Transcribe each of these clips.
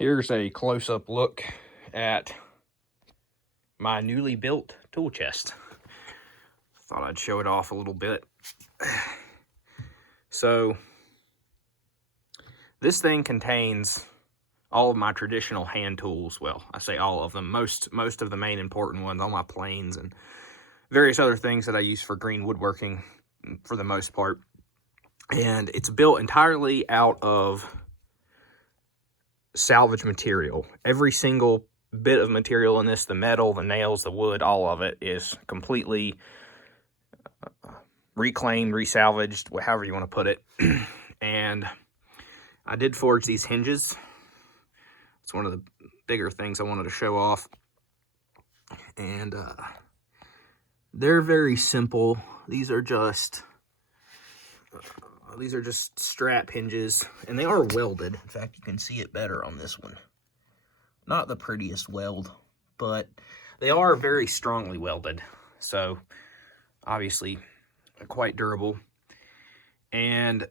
Here's a close-up look at my newly built tool chest. Thought I'd show it off a little bit. So, this thing contains all of my traditional hand tools. Well, I say all of them. Most of the main important ones, all my planes and various other things that I use for green woodworking for the most part. And it's built entirely out of salvage material. Every single bit of material in this, the metal, the nails, the wood, all of it is completely reclaimed, resalvaged, however you want to put it. And I did forge these hinges. It's one of the bigger things I wanted to show off. And they're very simple. These are just strap hinges, and they are welded. In fact, you can see it better on this one. Not the prettiest weld, but they are very strongly welded. So, obviously, quite durable. And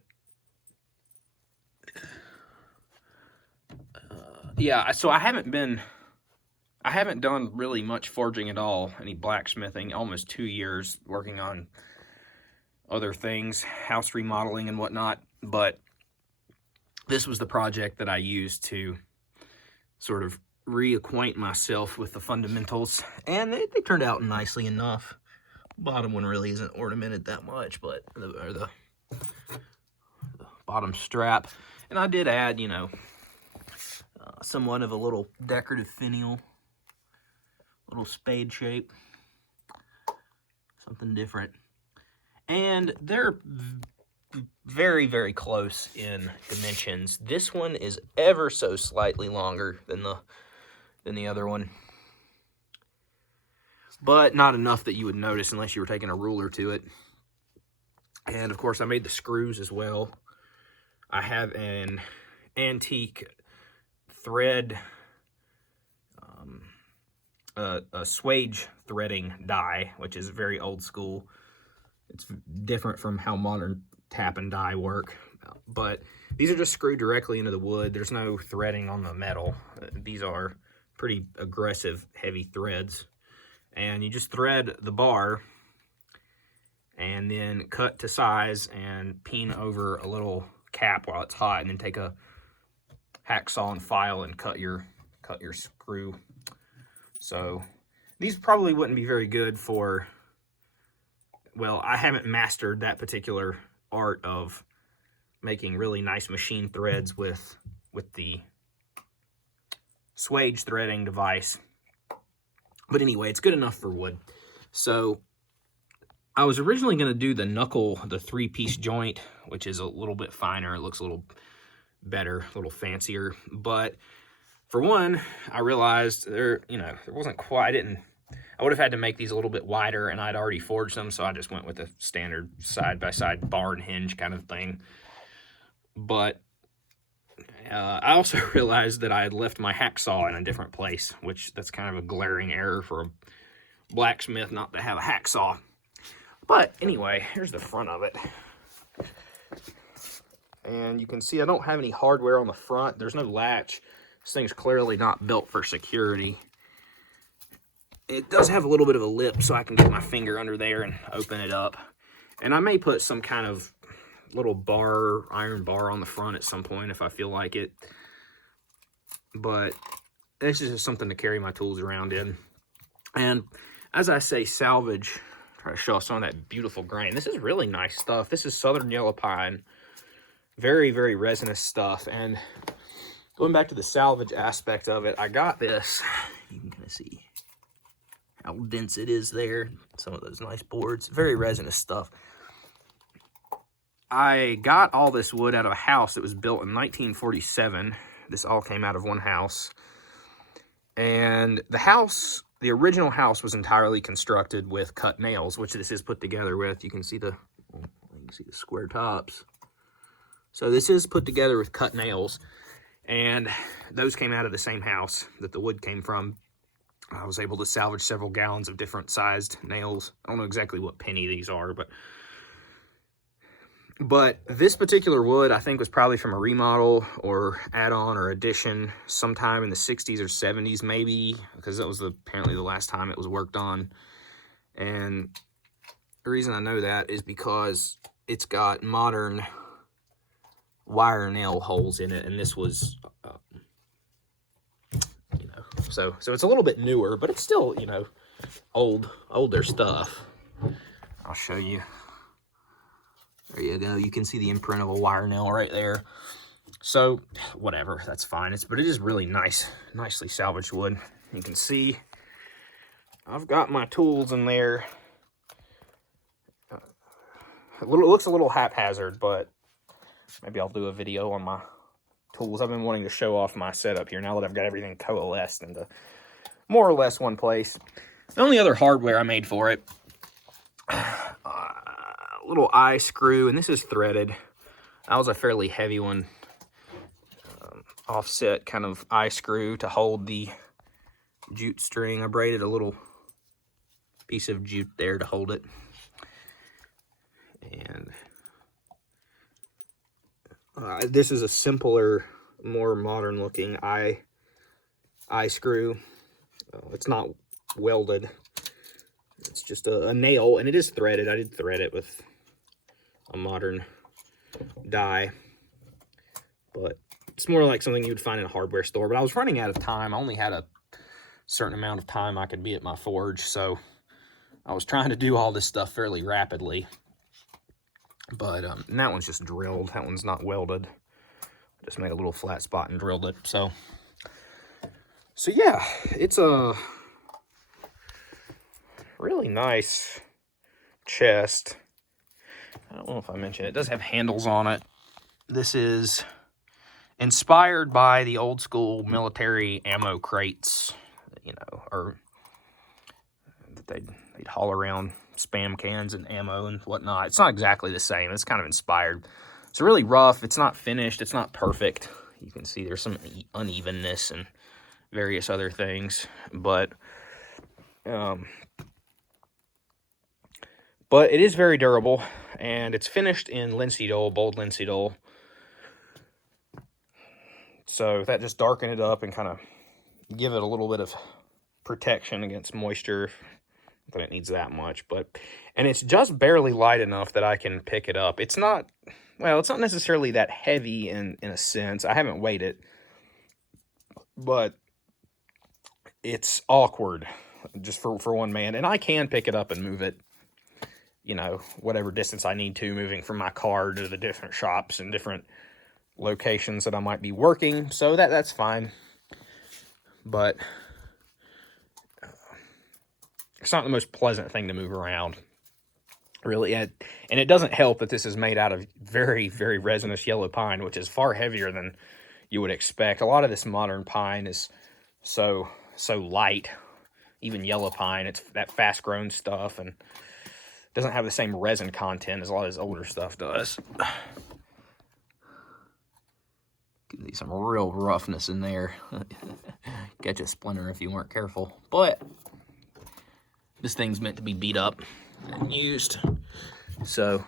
yeah, so I haven't done really much forging at all, any blacksmithing, almost 2 years working on other things, house remodeling and whatnot, but this was the project that I used to sort of reacquaint myself with the fundamentals, and they turned out nicely enough. Bottom one really isn't ornamented that much, but the bottom strap, and I did add, somewhat of a little decorative finial, little spade shape, something different. And they're very, very close in dimensions. This one is ever so slightly longer than the other one, but not enough that you would notice unless you were taking a ruler to it. And of course, I made the screws as well. I have an antique thread, a swage threading die, which is very old school. It's different from how modern tap and die work, but these are just screwed directly into the wood. There's no threading on the metal. These are pretty aggressive, heavy threads, and you just thread the bar and then cut to size and peen over a little cap while it's hot, and then take a hacksaw and file and cut your screw. So these probably wouldn't be very good for, well, I haven't mastered that particular art of making really nice machine threads with the swage threading device. But anyway, it's good enough for wood. So I was originally going to do the knuckle, the 3-piece joint, which is a little bit finer. It looks a little better, a little fancier. But for one, I realized there wasn't quite, I would have had to make these a little bit wider, and I'd already forged them, so I just went with a standard side-by-side barn hinge kind of thing. But I also realized that I had left my hacksaw in a different place, which that's kind of a glaring error for a blacksmith not to have a hacksaw. But anyway, here's the front of it. And you can see I don't have any hardware on the front. There's no latch. This thing's clearly not built for security. It does have a little bit of a lip, so I can get my finger under there and open it up. And I may put some kind of little bar, iron bar on the front at some point if I feel like it. But this is just something to carry my tools around in. And as I say, salvage, try to show off some of that beautiful grain. This is really nice stuff. This is southern yellow pine. Very, very resinous stuff. And going back to the salvage aspect of it, I got this. You can kind of see how dense it is there. Some of those nice boards. Very resinous stuff. I got all this wood out of a house that was built in 1947. This all came out of one house. And the original house was entirely constructed with cut nails, which this is put together with. You can see the square tops. So this is put together with cut nails, and those came out of the same house that the wood came from. I was able to salvage several gallons of different sized nails. I don't know exactly what penny these are, but But this particular wood, I think, was probably from a remodel or add-on or addition sometime in the 60s or 70s, maybe, because that was apparently the last time it was worked on. And the reason I know that is because it's got modern wire nail holes in it, and this was, you know, so it's a little bit newer, but it's still, you know, older stuff. I'll show you. There you go. You can see the imprint of a wire nail right there. So, whatever, that's fine. But it is really nicely salvaged wood. You can see I've got my tools in there. It looks a little haphazard, but maybe I'll do a video on my tools. I've been wanting to show off my setup here now that I've got everything coalesced into more or less one place. The only other hardware I made for it, little eye screw, and this is threaded. That was a fairly heavy one, offset kind of eye screw to hold the jute string. I braided a little piece of jute there to hold it. And this is a simpler, more modern looking eye screw. It's not welded. It's just a nail, and it is threaded. I did thread it with a modern die, but it's more like something you would find in a hardware store. But I was running out of time. I only had a certain amount of time I could be at my forge, so I was trying to do all this stuff fairly rapidly. But and that one's just drilled. That one's not welded. I just made a little flat spot and drilled it. So yeah, it's a really nice chest. I don't know if I mentioned it. It does have handles on it. This is inspired by the old school military ammo crates, you know, or that they'd haul around Spam cans and ammo and whatnot. It's not exactly the same. It's kind of inspired. It's really rough. It's not finished. It's not perfect. You can see there's some unevenness and various other things, but it is very durable, and it's finished in linseed oil, bold linseed oil. So that just darken it up and kind of give it a little bit of protection against moisture. Not that it needs that much, and it's just barely light enough that I can pick it up. It's not, well, it's not necessarily that heavy in a sense. I haven't weighed it, but it's awkward just for one man, and I can pick it up and move it, you know, whatever distance I need to, moving from my car to the different shops and different locations that I might be working. So that's fine. But it's not the most pleasant thing to move around, really. And it doesn't help that this is made out of very, very resinous yellow pine, which is far heavier than you would expect. A lot of this modern pine is so light. Even yellow pine, it's that fast-grown stuff, and doesn't have the same resin content as a lot of this older stuff does. Can see some real roughness in there. Catch a splinter if you weren't careful. But this thing's meant to be beat up and used. So,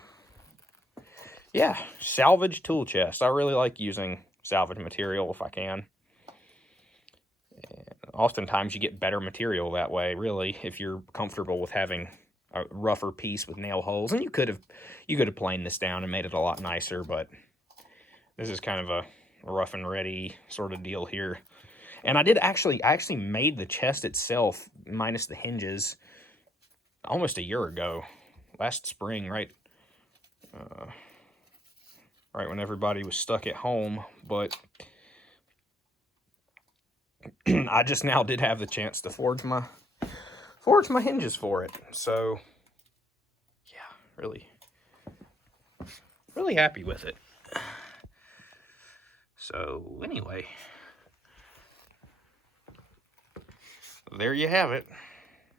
yeah, salvage tool chest. I really like using salvage material if I can. And oftentimes you get better material that way, really, if you're comfortable with having a rougher piece with nail holes. And you could have planed this down and made it a lot nicer, but this is kind of a rough and ready sort of deal here. And I actually made the chest itself minus the hinges almost a year ago, last spring, right when everybody was stuck at home. But I just now did have the chance to forge my hinges for it. So yeah, really happy with it. So anyway, there you have it.